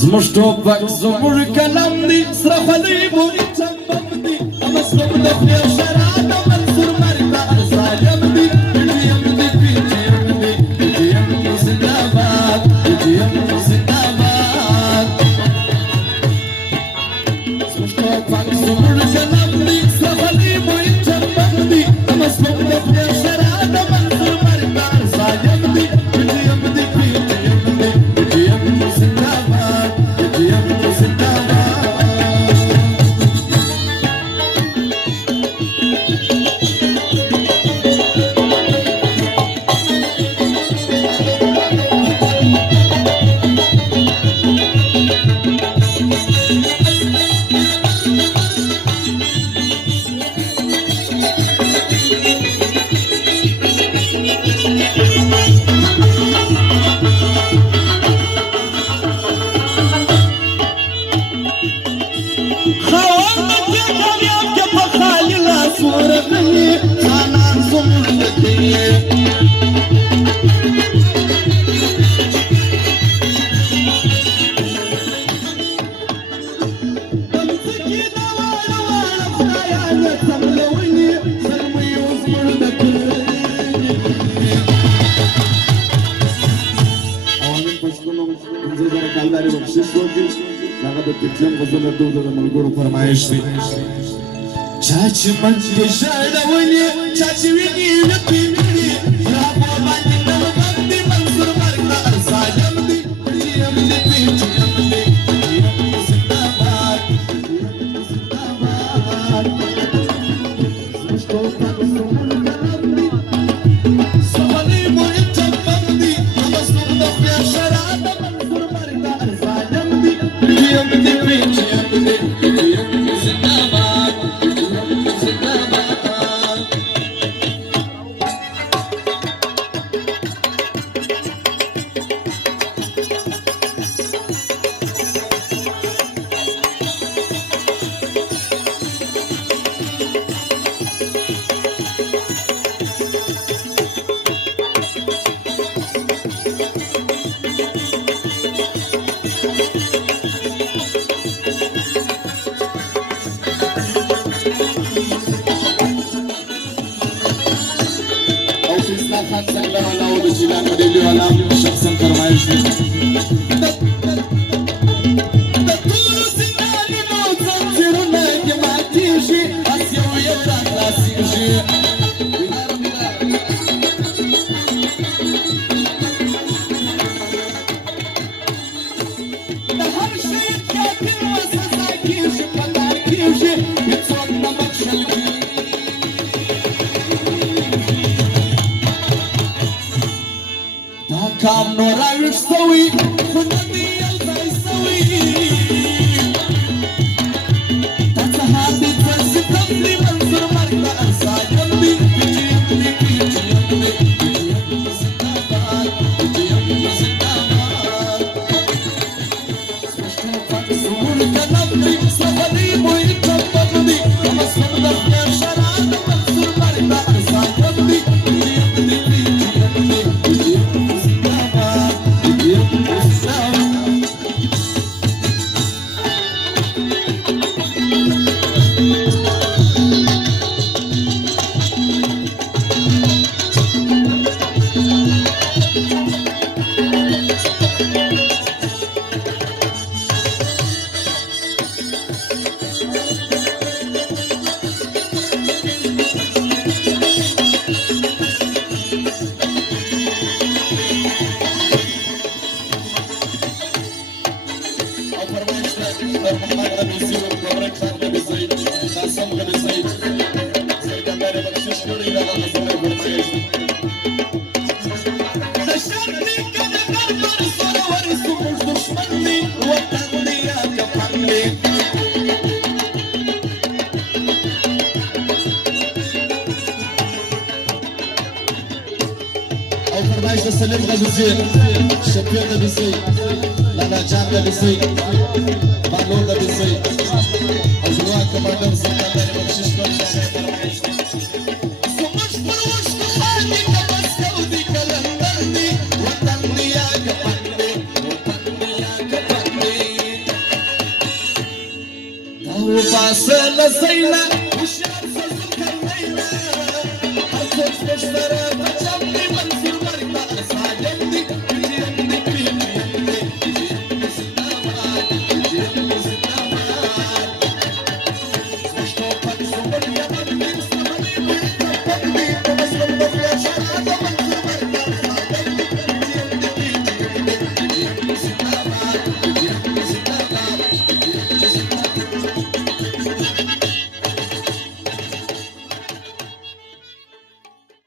زموږ ټوپک زموږ قلم دی سره خولۍ مو چمبم دی مظلوم د خولې شراب د منصور مرګدار ظالم دی PTM دی PTM دی PTM زنده‌باد PTM زنده‌باد زموږ ټوپک زموږ قلم دی سره خولۍ مو چمبم دی مظلوم د خولې شراب د منصور مرګدار ظالم دی PTM دی PTM دی PTM زنده‌باد PTM زنده‌باد چاچی من یه ژړولې چاچی ویني لکې مینې رابو باندې نغمم دی منصور مرګدار ظالم دی PTM دی PTM دی PTM زنده‌باد زنده‌باد زموږ ټوپک زموږ قلم دی سره خولۍ مو چمبم دی مظلوم د خولې شراب د منصور مرګدار ظالم دی PTM دی PTM دی PTM زنده‌باد شخصا فرمایش دی د ټولو سینګارونو ځنځیرونه کې ماتېږي بس یو یو راخلاصېږي د هر شي قاتل و سزا کېږي په کار کېږي هېڅوک نه بخښل کېږي کام نو راویښ سوی خو نه دی یو ځای سوی دا سهار دی څه ستم دی منصور مرګدار ظالم دی PTM دی PTM دی PTM زنده‌باد PTM زنده‌باد زموږ ټوپک زموږ قلم دی سره خولۍ مو چمبم دی مظلوم د خولې شراب د منصور مرګدار ظالم دی PTM دی PTM دی PTM سلیم غزوزی شفیع دبیسی لالا جان دبیسی بانور دبیسی ازلوان کماندر سلطان بخشش کن شاہر فرمایش دی زموږ پر وشت خاندي که مسکو دی که لندن دی وطن دی یا که پن دی وطن دی یا که پن دی Nasıl sayla, uşak sözü kalmayla, artık beşlere